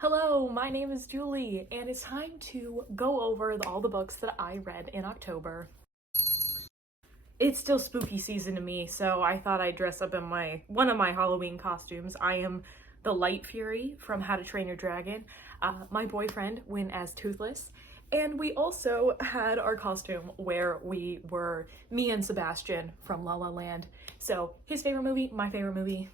Hello, my name is Julie, and it's time to go over all the books that I read in October. It's still spooky season to me, so I thought I'd dress up in one of my Halloween costumes. I am the Light Fury from How to Train Your Dragon. My boyfriend went as Toothless, and we also had our costume where we were me and Sebastian from La La Land. So his favorite movie, my favorite movie.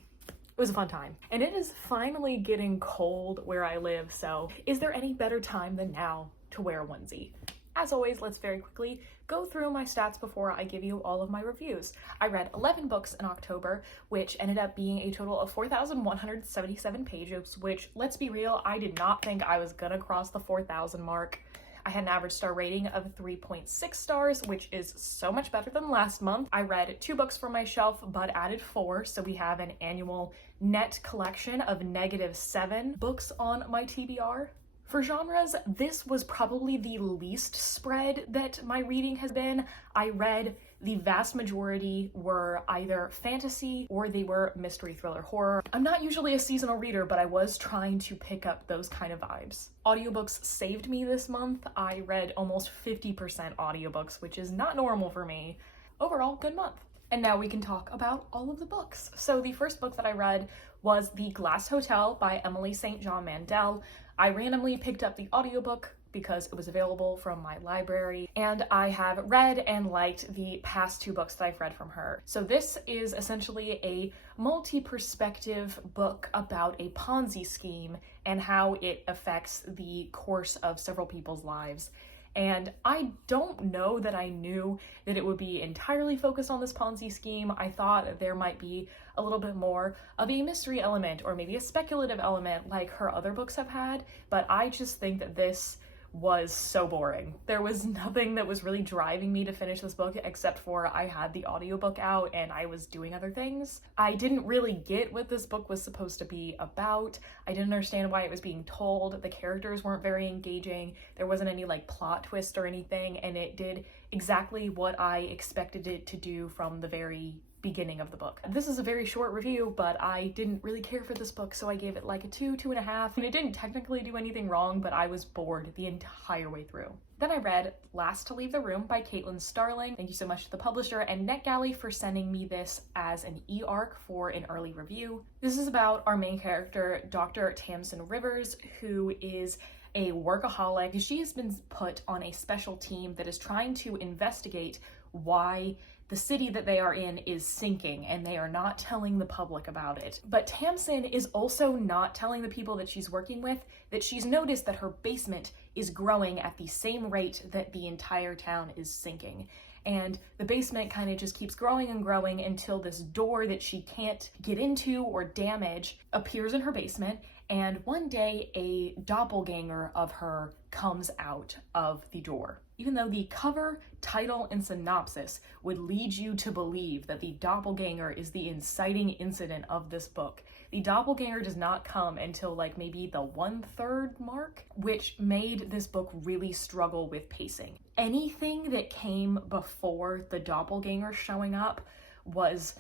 It was a fun time. And it is finally getting cold where I live, so is there any better time than now to wear a onesie? As always, let's very quickly go through my stats before I give you all of my reviews. I read 11 books in October, which ended up being a total of 4,177 pages, which, let's be real, I did not think I was gonna cross the 4,000 mark. I had an average star rating of 3.6 stars, which is so much better than last month. I read 2 books from my shelf, but added 4, so we have an annual net collection of -7 books on my TBR. For genres, this was probably the least spread that my reading has been. I read the vast majority were either fantasy or they were mystery, thriller, horror. I'm not usually a seasonal reader, but I was trying to pick up those kind of vibes. Audiobooks saved me this month. I read almost 50% audiobooks, which is not normal for me. Overall, good month. And now we can talk about all of the books. So the first book that I read was The Glass Hotel by Emily St. John Mandel. I randomly picked up the audiobook because it was available from my library, and I have read and liked the past 2 books that I've read from her. So this is essentially a multi-perspective book about a Ponzi scheme and how it affects the course of several people's lives. And I don't know that I knew that it would be entirely focused on this Ponzi scheme. I thought there might be a little bit more of a mystery element or maybe a speculative element like her other books have had, but I just think that this was so boring. There was nothing that was really driving me to finish this book except for I had the audiobook out and I was doing other things. I didn't really get what this book was supposed to be about. I didn't understand why it was being told. The characters weren't very engaging. There wasn't any like plot twist or anything, and it did exactly what I expected it to do from the very beginning of the book. This is a very short review, but I didn't really care for this book, so I gave it like a 2.5. And it didn't technically do anything wrong, but I was bored the entire way through. Then I read Last to Leave the Room by Caitlin Starling. Thank you so much to the publisher and NetGalley for sending me this as an e-arc for an early review. This is about our main character, Dr. Tamsin Rivers, who is a workaholic. She has been put on a special team that is trying to investigate why the city that they are in is sinking, and they are not telling the public about it. But Tamsin is also not telling the people that she's working with that she's noticed that her basement is growing at the same rate that the entire town is sinking. And the basement kind of just keeps growing and growing until this door that she can't get into or damage appears in her basement. And one day a doppelganger of her comes out of the door. Even though the cover, title, and synopsis would lead you to believe that the doppelganger is the inciting incident of this book, the doppelganger does not come until like maybe the 1/3 mark, which made this book really struggle with pacing. Anything that came before the doppelganger showing up was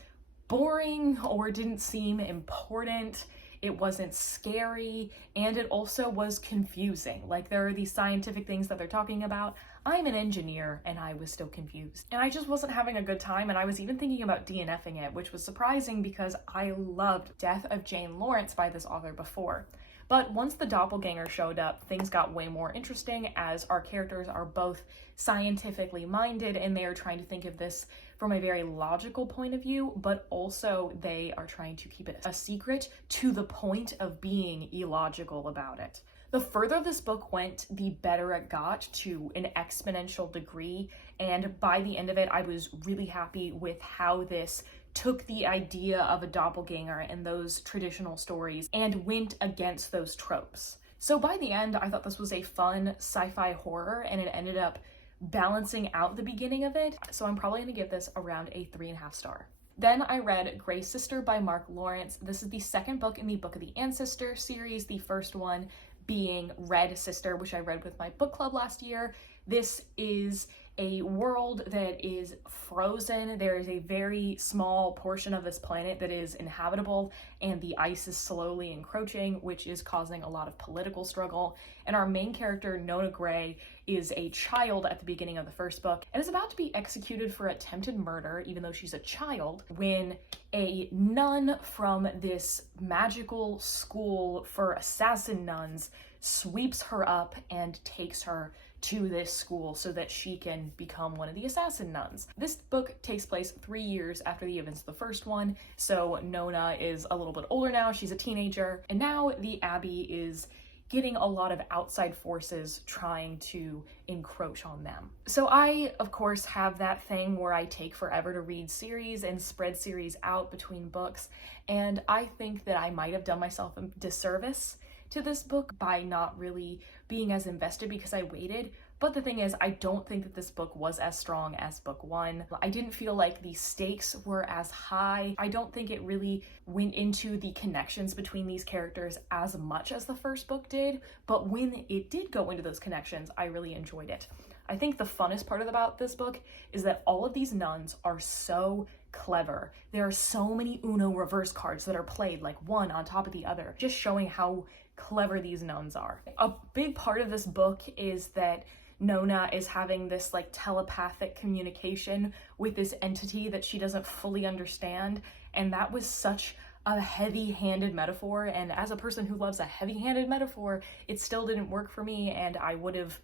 boring or didn't seem important. It wasn't scary, and it also was confusing. Like, there are these scientific things that they're talking about. I'm an engineer, and I was still confused. And I just wasn't having a good time, and I was even thinking about DNFing it, which was surprising because I loved Death of Jane Lawrence by this author before. But once the doppelganger showed up, things got way more interesting as our characters are both scientifically minded and they are trying to think of this from a very logical point of view, but also they are trying to keep it a secret to the point of being illogical about it. The further this book went, the better it got to an exponential degree, and by the end of it, I was really happy with how this took the idea of a doppelganger and those traditional stories and went against those tropes. So by the end, I thought this was a fun sci-fi horror, and it ended up balancing out the beginning of it, so I'm probably going to give this around a 3.5 star. Then I read Grey Sister by Mark Lawrence. This is the second book in the Book of the Ancestor series, the first one being Red Sister, which I read with my book club last year. This is a world that is frozen. There is a very small portion of this planet that is inhabitable, and the ice is slowly encroaching, which is causing a lot of political struggle. And our main character, Nona Gray, is a child at the beginning of the first book and is about to be executed for attempted murder, even though she's a child, when a nun from this magical school for assassin nuns sweeps her up and takes her to this school so that she can become one of the assassin nuns. This book takes place 3 years after the events of the first one, so Nona is a little bit older now, she's a teenager, and now the Abbey is getting a lot of outside forces trying to encroach on them. So I, of course, have that thing where I take forever to read series and spread series out between books, and I think that I might have done myself a disservice to this book by not really being as invested because I waited. But the thing is, I don't think that this book was as strong as book one. I didn't feel like the stakes were as high. I don't think it really went into the connections between these characters as much as the first book did, but when it did go into those connections, I really enjoyed it. I think the funnest part about this book is that all of these nuns are so clever. There are so many Uno reverse cards that are played like one on top of the other, just showing how clever these nuns are. A big part of this book is that Nona is having this like telepathic communication with this entity that she doesn't fully understand, and that was such a heavy-handed metaphor, and as a person who loves a heavy-handed metaphor, it still didn't work for me, and I would have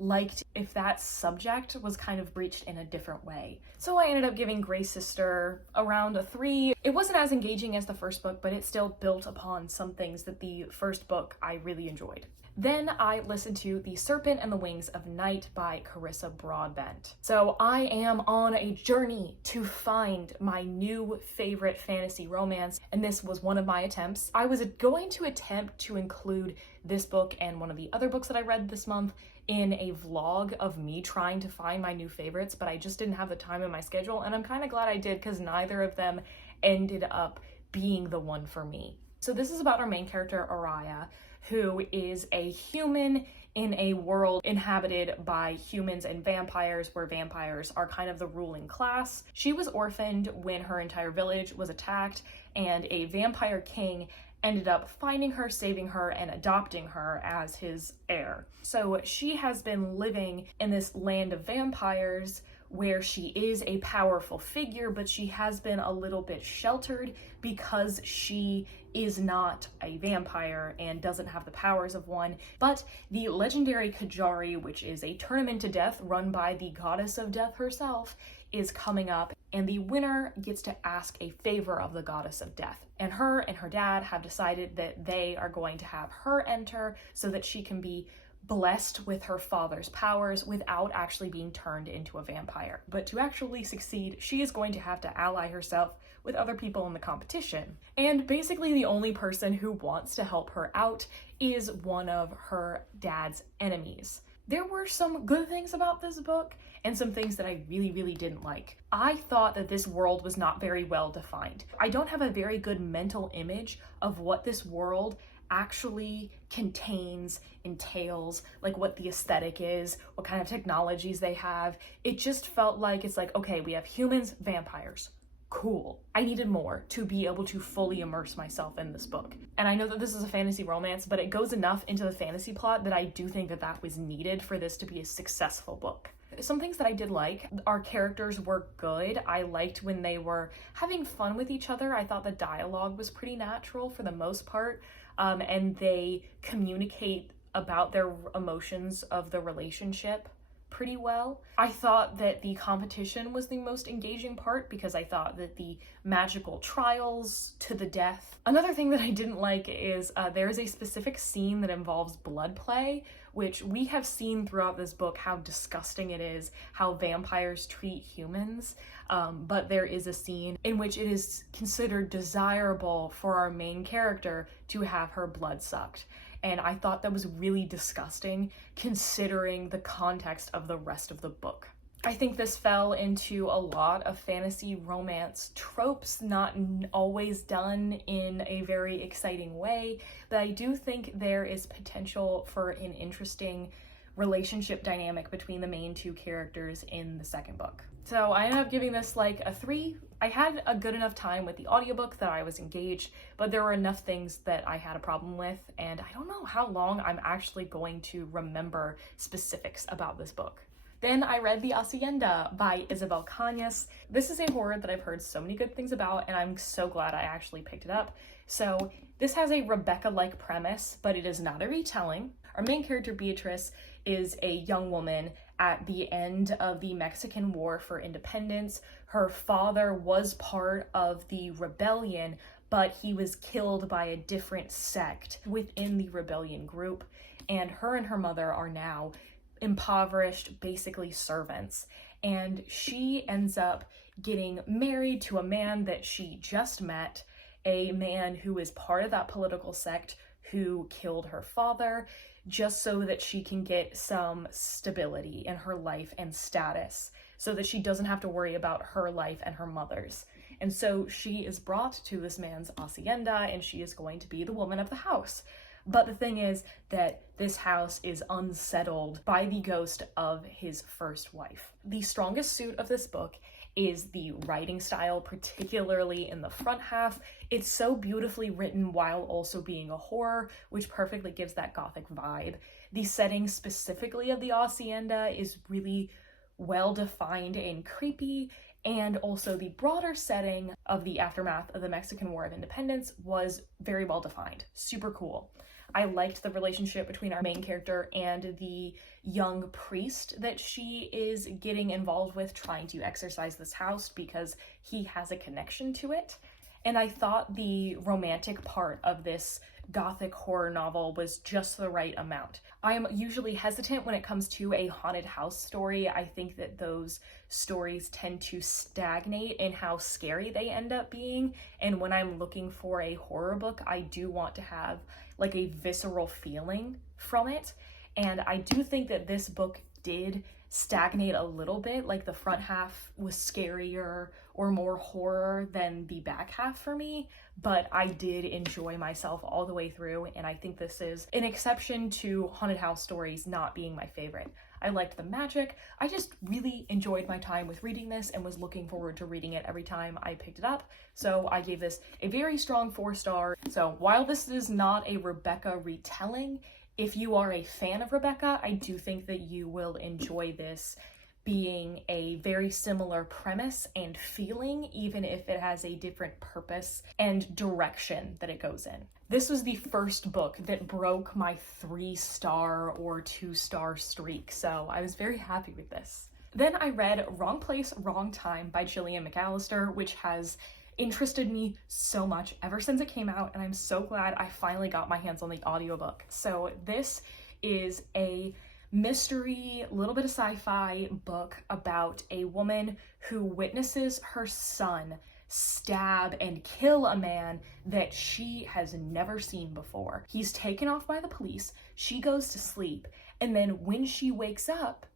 liked if that subject was kind of breached in a different way. So I ended up giving Grey Sister around a 3. It wasn't as engaging as the first book, but it still built upon some things that the first book I really enjoyed. Then I listened to The Serpent and the Wings of Night by Carissa Broadbent. So I am on a journey to find my new favorite fantasy romance, and this was one of my attempts. I was going to attempt to include this book and one of the other books that I read this month in a vlog of me trying to find my new favorites, but I just didn't have the time in my schedule, and I'm kind of glad I did because neither of them ended up being the one for me. So this is about our main character, Araya, who is a human in a world inhabited by humans and vampires, where vampires are kind of the ruling class. She was orphaned when her entire village was attacked, and a vampire king ended up finding her, saving her, and adopting her as his heir. So she has been living in this land of vampires where she is a powerful figure, but she has been a little bit sheltered because she is not a vampire and doesn't have the powers of one. But the legendary Kajari, which is a tournament to death run by the goddess of death herself, is coming up, and the winner gets to ask a favor of the goddess of death. And her dad have decided that they are going to have her enter so that she can be blessed with her father's powers without actually being turned into a vampire. But to actually succeed, she is going to have to ally herself with other people in the competition. And basically the only person who wants to help her out is one of her dad's enemies. There were some good things about this book and some things that I really, really didn't like. I thought that this world was not very well defined. I don't have a very good mental image of what this world actually contains, entails, like what the aesthetic is, what kind of technologies they have. It just felt like it's like, okay, we have humans, vampires. Cool. I needed more to be able to fully immerse myself in this book. And I know that this is a fantasy romance, but it goes enough into the fantasy plot that I do think that that was needed for this to be a successful book. Some things that I did like, our characters were good. I liked when they were having fun with each other. I thought the dialogue was pretty natural for the most part, and they communicate about their emotions of the relationship pretty well. I thought that the competition was the most engaging part because I thought that the magical trials to the death. Another thing that I didn't like is there is a specific scene that involves blood play, which we have seen throughout this book how disgusting it is, how vampires treat humans. But there is a scene in which it is considered desirable for our main character to have her blood sucked. And I thought that was really disgusting considering the context of the rest of the book. I think this fell into a lot of fantasy romance tropes, not always done in a very exciting way, but I do think there is potential for an interesting relationship dynamic between the main two characters in the second book. So I ended up giving this like a 3. I had a good enough time with the audiobook that I was engaged, but there were enough things that I had a problem with, and I don't know how long I'm actually going to remember specifics about this book. Then I read The Aenda by Isabel Cañas. This is a horror that I've heard so many good things about, and I'm so glad I actually picked it up. So this has a Rebecca-like premise, but it is not a retelling. Our main character, Beatrice, is a young woman at the end of the Mexican War for Independence. Her father was part of the rebellion, but he was killed by a different sect within the rebellion group, and her mother are now impoverished, basically servants, and she ends up getting married to a man that she just met, a man who is part of that political sect who killed her father, just so that she can get some stability in her life and status, so that she doesn't have to worry about her life and her mother's. And so she is brought to this man's hacienda, and she is going to be the woman of the house. But the thing is that this house is unsettled by the ghost of his first wife. The strongest suit of this book is the writing style, particularly in the front half. It's so beautifully written while also being a horror, which perfectly gives that gothic vibe. The setting specifically of the hacienda is really well defined and creepy, and also the broader setting of the aftermath of the Mexican War of Independence was very well defined. Super cool. I liked the relationship between our main character and the young priest that she is getting involved with, trying to exorcise this house because he has a connection to it. And I thought the romantic part of this gothic horror novel was just the right amount. I am usually hesitant when it comes to a haunted house story. I think that those stories tend to stagnate in how scary they end up being. And when I'm looking for a horror book, I do want to have like a visceral feeling from it. And I do think that this book did stagnate a little bit, like the front half was scarier or more horror than the back half for me, but I did enjoy myself all the way through, and I think this is an exception to haunted house stories not being my favorite. I liked the magic. I just really enjoyed my time with reading this and was looking forward to reading it every time I picked it up, so I gave this a very strong 4-star. So while this is not a Rebecca retelling, if you are a fan of Rebecca, I do think that you will enjoy this being a very similar premise and feeling, even if it has a different purpose and direction that it goes in. This was the first book that broke my 3-star or 2-star streak, so I was very happy with this. Then I read Wrong Place, Wrong Time by Gillian McAllister, which has interested me so much ever since it came out, and I'm so glad I finally got my hands on the audiobook. So this is a mystery, little bit of sci-fi book about a woman who witnesses her son stab and kill a man that she has never seen before. He's taken off by the police, she goes to sleep, and then when she wakes up,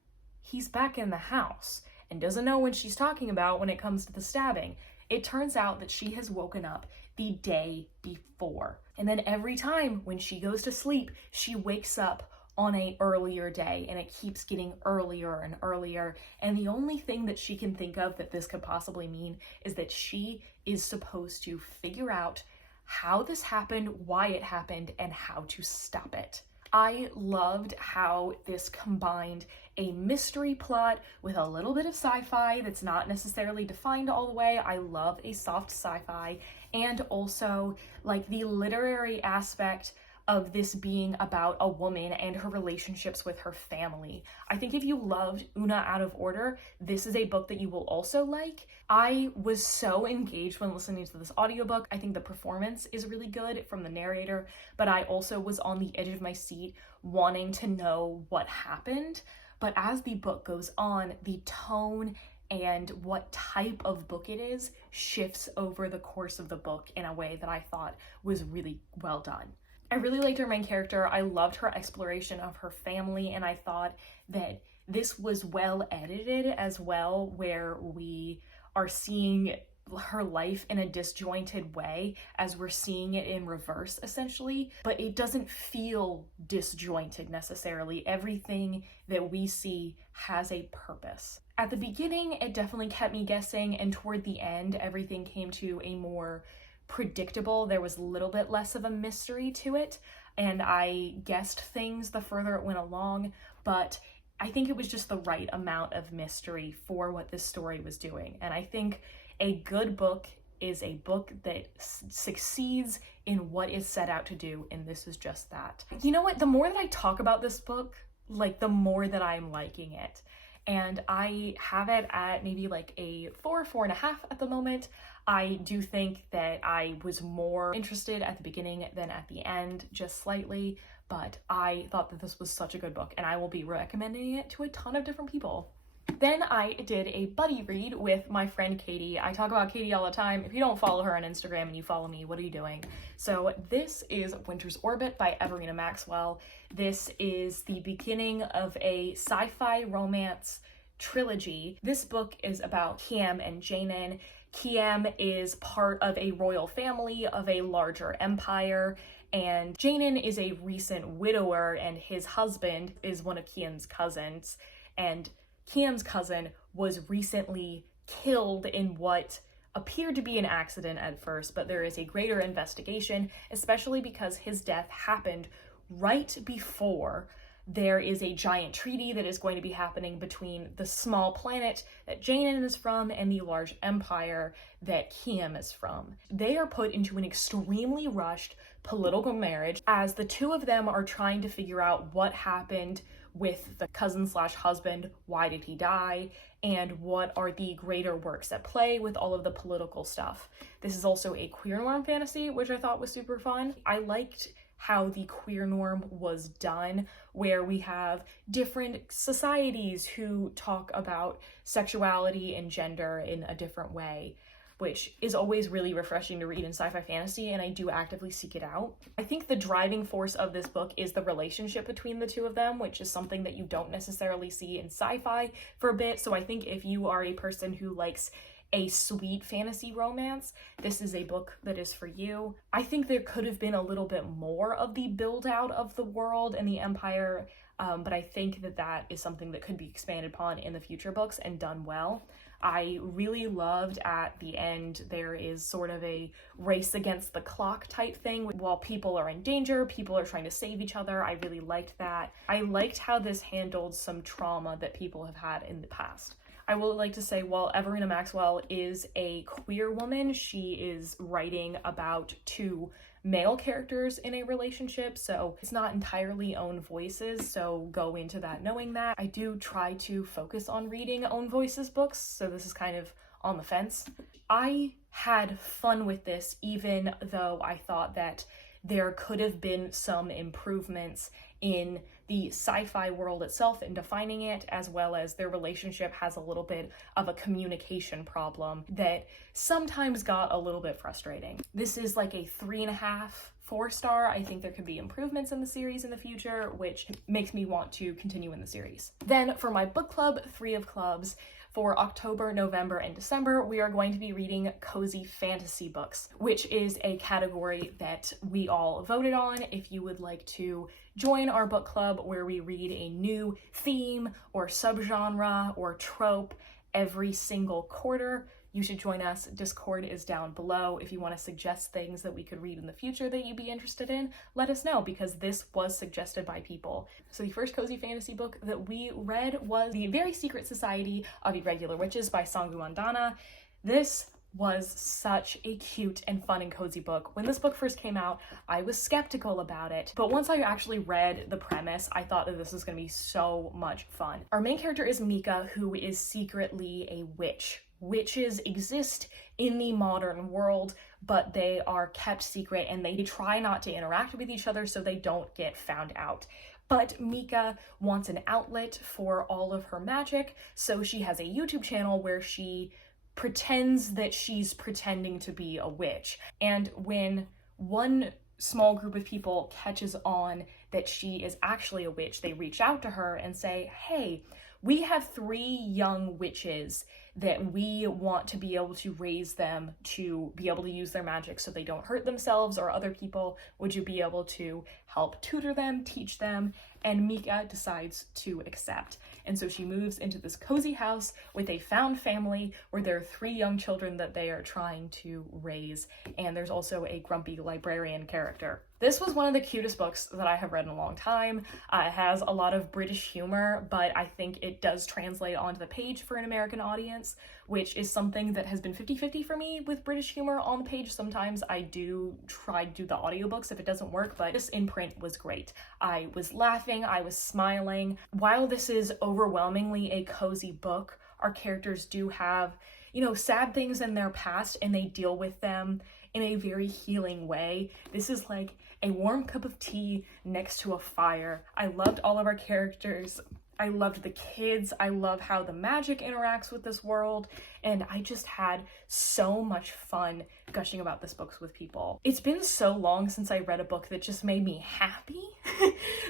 he's back in the house and doesn't know what she's talking about when it comes to the stabbing. It turns out that she has woken up the day before. And then every time when she goes to sleep, she wakes up on an earlier day, and it keeps getting earlier and earlier. And the only thing that she can think of that this could possibly mean is that she is supposed to figure out how this happened, why it happened, and how to stop it. I loved how this combined a mystery plot with a little bit of sci-fi that's not necessarily defined all the way. I love a soft sci-fi, and also like the literary aspect of this being about a woman and her relationships with her family. I think if you loved Una Out of Order, this is a book that you will also like. I was so engaged when listening to this audiobook. I think the performance is really good from the narrator, but I also was on the edge of my seat wanting to know what happened. But as the book goes on, the tone and what type of book it is shifts over the course of the book in a way that I thought was really well done. I really liked her main character. I loved her exploration of her family, and I thought that this was well edited as well, where we are seeing her life in a disjointed way as we're seeing it in reverse, essentially, but it doesn't feel disjointed necessarily. Everything that we see has a purpose. At the beginning, it definitely kept me guessing, and toward the end, everything came to a more predictable, there was a little bit less of a mystery to it, and I guessed things the further it went along, but I think it was just the right amount of mystery for what this story was doing. And I think a good book is a book that succeeds in what it's set out to do, and this is just that. You know what? The more that I talk about this book, like, the more that I'm liking it. And I have it at maybe like a 4.5 at the moment. I do think that I was more interested at the beginning than at the end, just slightly, but I thought that this was such a good book, and I will be recommending it to a ton of different people. Then I did a buddy read with my friend Katie. I talk about Katie all the time. If you don't follow her on Instagram and you follow me, what are you doing? So this is Winter's Orbit by Everina Maxwell. This is the beginning of a sci-fi romance trilogy. This book is about Kiam and Jainin. Kiam is part of a royal family of a larger empire, and Jainin is a recent widower, and his husband is one of Kiam's cousins, and Kiam's cousin was recently killed in what appeared to be an accident at first, but there is a greater investigation, especially because his death happened right before there is a giant treaty that is going to be happening between the small planet that Jainin is from and the large empire that Kiam is from. They are put into an extremely rushed political marriage as the two of them are trying to figure out what happened with the cousin/husband, why did he die, and what are the greater works at play with all of the political stuff. This is also a queer norm fantasy, which I thought was super fun. I liked how the queer norm was done, where we have different societies who talk about sexuality and gender in a different way, which is always really refreshing to read in sci-fi fantasy, and I do actively seek it out. I think the driving force of this book is the relationship between the two of them, which is something that you don't necessarily see in sci-fi for a bit, so I think if you are a person who likes a sweet fantasy romance, this is a book that is for you. I think there could have been a little bit more of the build out of the world and the empire, but I think that that is something that could be expanded upon in the future books and done well. I really loved at the end, there is sort of a race against the clock type thing. While people are in danger, people are trying to save each other. I really liked that. I liked how this handled some trauma that people have had in the past. I would like to say, while Everina Maxwell is a queer woman, she is writing about two male characters in a relationship, so it's not entirely own voices, so go into that knowing that. I do try to focus on reading own voices books, so this is kind of on the fence. I had fun with this, even though I thought that there could have been some improvements in the sci-fi world itself and defining it, as well as their relationship has a little bit of a communication problem that sometimes got a little bit frustrating. This is like a 3.5, 4-star. I think there could be improvements in the series in the future, which makes me want to continue in the series. Then for my book club, 3 of clubs, for October, November, and December, we are going to be reading cozy fantasy books, which is a category that we all voted on. If you would like to join our book club where we read a new theme or subgenre or trope every single quarter, you should join us. Discord is down below. If you want to suggest things that we could read in the future that you'd be interested in, let us know, because this was suggested by people. So the first cozy fantasy book that we read was The Very Secret Society of Irregular Witches by Sanggu Mandana. This was such a cute and fun and cozy book. When this book first came out, I was skeptical about it, but once I actually read the premise, I thought that this was going to be so much fun. Our main character is Mika, who is secretly a witch. Witches exist in the modern world, but they are kept secret and they try not to interact with each other so they don't get found out. But Mika wants an outlet for all of her magic, so she has a YouTube channel where she pretends that she's pretending to be a witch. And when one small group of people catches on that she is actually a witch, they reach out to her and say, hey, We have 3 young witches that we want to be able to raise them to be able to use their magic so they don't hurt themselves or other people. Would you be able to help tutor them, teach them? And Mika decides to accept. And so she moves into this cozy house with a found family where there are 3 young children that they are trying to raise. And there's also a grumpy librarian character. This was one of the cutest books that I have read in a long time. It has a lot of British humor, but I think it does translate onto the page for an American audience, which is something that has been 50-50 for me with British humor on the page. Sometimes I do try to do the audiobooks if it doesn't work, but this in print was great. I was laughing, I was smiling. While this is overwhelmingly a cozy book, our characters do have, you know, sad things in their past, and they deal with them in a very healing way. This is like a warm cup of tea next to a fire. I loved all of our characters. I loved the kids. I love how the magic interacts with this world. And I just had so much fun gushing about this book with people. It's been so long since I read a book that just made me happy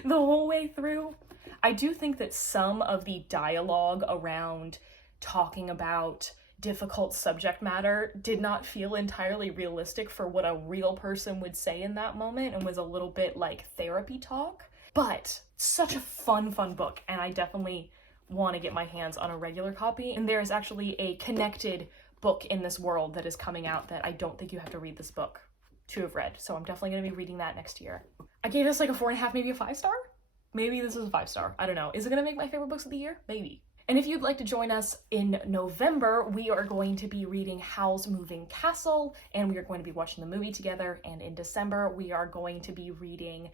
the whole way through. I do think that some of the dialogue around talking about difficult subject matter did not feel entirely realistic for what a real person would say in that moment, and was a little bit like therapy talk. But such a fun book, and I definitely want to get my hands on a regular copy. And there's actually a connected book in this world that is coming out that I don't think you have to read this book to have read. So I'm definitely going to be reading that next year. I gave this like a 4.5, maybe a 5-star? Maybe this is a 5-star. I don't know. Is it going to make my favorite books of the year? Maybe. And if you'd like to join us in November, we are going to be reading Howl's Moving Castle, and we are going to be watching the movie together. And in December, we are going to be reading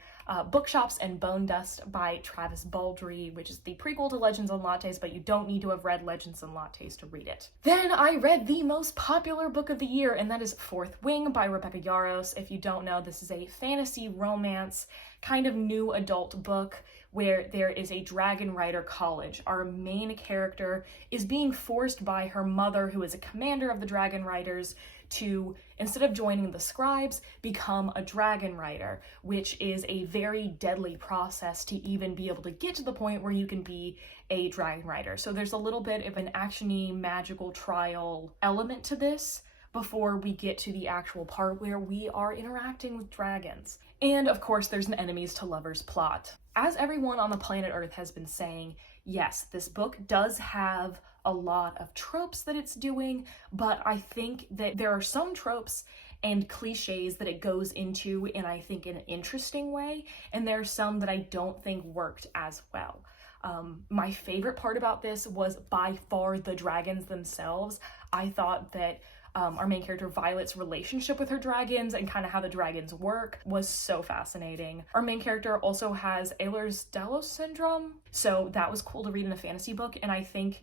Bookshops and Bone Dust by Travis Baldree, which is the prequel to Legends and Lattes, but you don't need to have read Legends and Lattes to read it. Then I read the most popular book of the year, and that is Fourth Wing by Rebecca Yarros. If you don't know, this is a fantasy romance, kind of new adult book where there is a dragon rider college. Our main character is being forced by her mother, who is a commander of the dragon riders, to, instead of joining the scribes, become a dragon rider, which is a very deadly process to even be able to get to the point where you can be a dragon rider. So there's a little bit of an action-y magical trial element to this before we get to the actual part where we are interacting with dragons. And of course, there's an enemies to lovers plot. As everyone on the planet Earth has been saying, yes, this book does have a lot of tropes that it's doing, but I think that there are some tropes and cliches that it goes into in, I think, an interesting way, and there are some that I don't think worked as well. My favorite part about this was by far the dragons themselves. I thought that our main character Violet's relationship with her dragons and kind of how the dragons work was so fascinating. Our main character also has Ehlers-Danlos syndrome, so that was cool to read in a fantasy book, and I think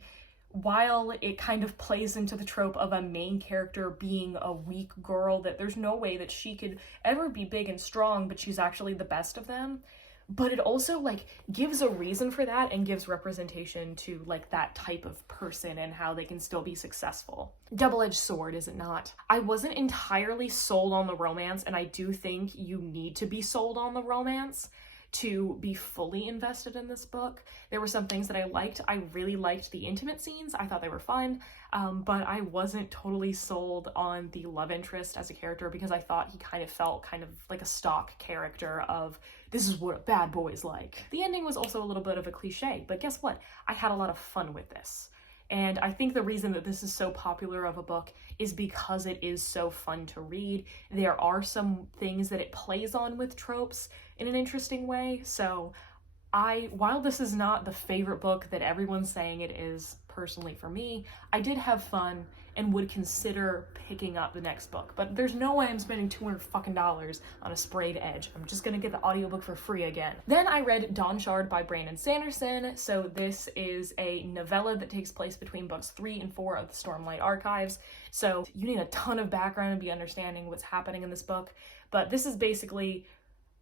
while it kind of plays into the trope of a main character being a weak girl, that there's no way that she could ever be big and strong, but she's actually the best of them. But it also like gives a reason for that and gives representation to like that type of person and how they can still be successful. Double-edged sword, is it not? I wasn't entirely sold on the romance, and I do think you need to be sold on the romance to be fully invested in this book. There were some things that I liked. I really liked the intimate scenes. I thought they were fun, but I wasn't totally sold on the love interest as a character because I thought he kind of felt kind of like a stock character of this is what a bad boy is like. The ending was also a little bit of a cliche, but guess what? I had a lot of fun with this. And I think the reason that this is so popular of a book is because it is so fun to read. There are some things that it plays on with tropes in an interesting way. So while this is not the favorite book that everyone's saying it is, personally for me, I did have fun and would consider picking up the next book. But there's no way I'm spending $200 on a sprayed edge. I'm just gonna get the audiobook for free again. Then I read Dawn Shard by Brandon Sanderson. So this is a novella that takes place between books 3 and 4 of the Stormlight Archives. So you need a ton of background to be understanding what's happening in this book. But this is basically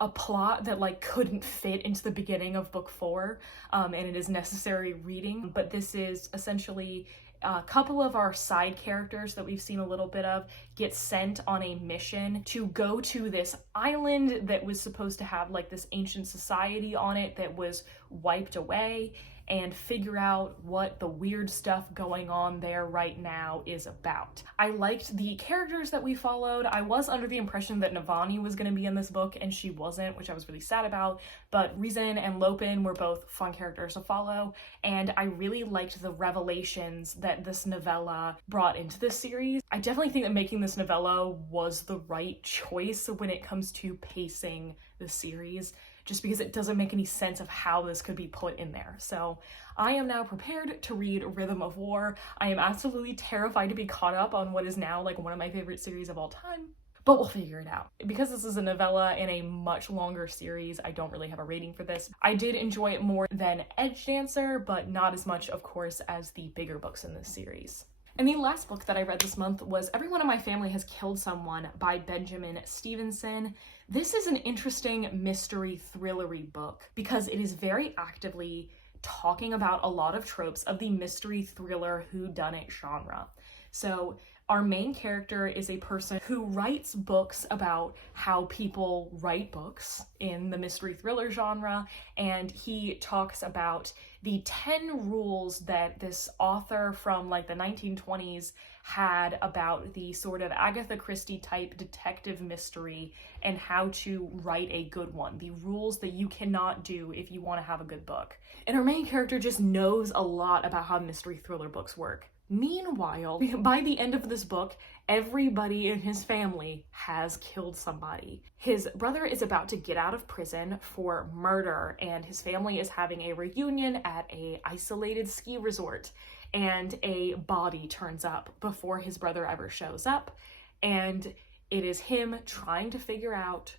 a plot that like couldn't fit into the beginning of book 4, and it is necessary reading. But this is essentially a couple of our side characters that we've seen a little bit of get sent on a mission to go to this island that was supposed to have like this ancient society on it that was wiped away. and figure out what the weird stuff going on there right now is about. I liked the characters that we followed. I was under the impression that Navani was going to be in this book, and she wasn't, which I was really sad about, but Reason and Lopin were both fun characters to follow, and I really liked the revelations that this novella brought into this series. I definitely think that making this novella was the right choice when it comes to pacing the series, just because it doesn't make any sense of how this could be put in there. So I am now prepared to read Rhythm of War. I am absolutely terrified to be caught up on what is now like one of my favorite series of all time, but we'll figure it out. Because this is a novella in a much longer series, I don't really have a rating for this. I did enjoy it more than Edge Dancer, but not as much, of course, as the bigger books in this series. And the last book that I read this month was Everyone in My Family Has Killed Someone by Benjamin Stevenson. This is an interesting mystery thrillery book because it is very actively talking about a lot of tropes of the mystery thriller whodunit genre. So our main character is a person who writes books about how people write books in the mystery thriller genre, and he talks about the 10 rules that this author from like the 1920s had about the sort of Agatha Christie type detective mystery and how to write a good one. The rules that you cannot do if you want to have a good book. And our main character just knows a lot about how mystery thriller books work. Meanwhile, by the end of this book, everybody in his family has killed somebody. His brother is about to get out of prison for murder, and his family is having a reunion at a isolated ski resort, and a body turns up before his brother ever shows up, and it is him trying to figure out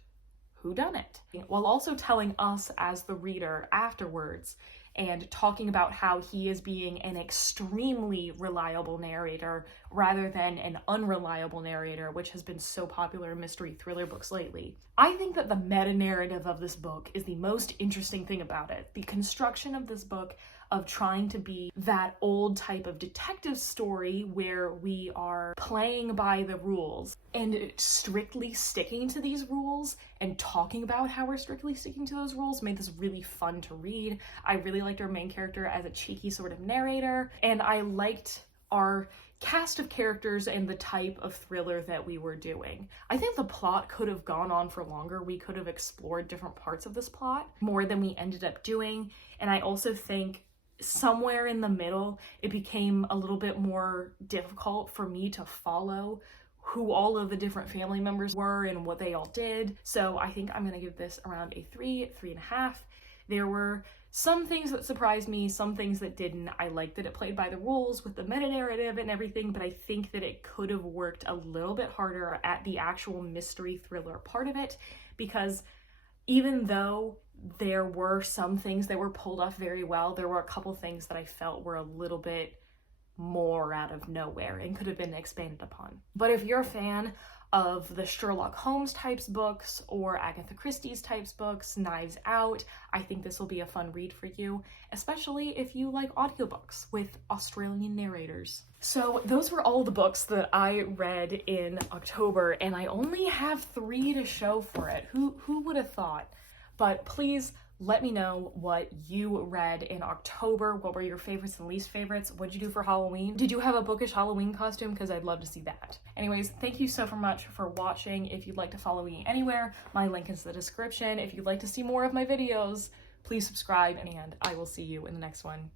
who done it, while also telling us as the reader afterwards and talking about how he is being an extremely reliable narrator rather than an unreliable narrator, which has been so popular in mystery thriller books lately. I think that the meta-narrative of this book is the most interesting thing about it. The construction of this book of trying to be that old type of detective story where we are playing by the rules and strictly sticking to these rules and talking about how we're strictly sticking to those rules made this really fun to read. I really liked our main character as a cheeky sort of narrator, and I liked our cast of characters and the type of thriller that we were doing. I think the plot could have gone on for longer. We could have explored different parts of this plot more than we ended up doing, and I also think somewhere in the middle, it became a little bit more difficult for me to follow who all of the different family members were and what they all did. So I think I'm gonna give this around a 3.5. There were some things that surprised me, some things that didn't. I liked that it played by the rules with the meta-narrative and everything, but I think that it could have worked a little bit harder at the actual mystery thriller part of it, because even though there were some things that were pulled off very well, there were a couple things that I felt were a little bit more out of nowhere and could have been expanded upon. But if you're a fan of the Sherlock Holmes types books or Agatha Christie's types books, Knives Out, I think this will be a fun read for you, especially if you like audiobooks with Australian narrators. So those were all the books that I read in October, and I only have 3 to show for it. Who would have thought? But please let me know what you read in October. What were your favorites and least favorites? What'd you do for Halloween? Did you have a bookish Halloween costume? Because I'd love to see that. Anyways, thank you so much for watching. If you'd like to follow me anywhere, my link is in the description. If you'd like to see more of my videos, please subscribe, and I will see you in the next one.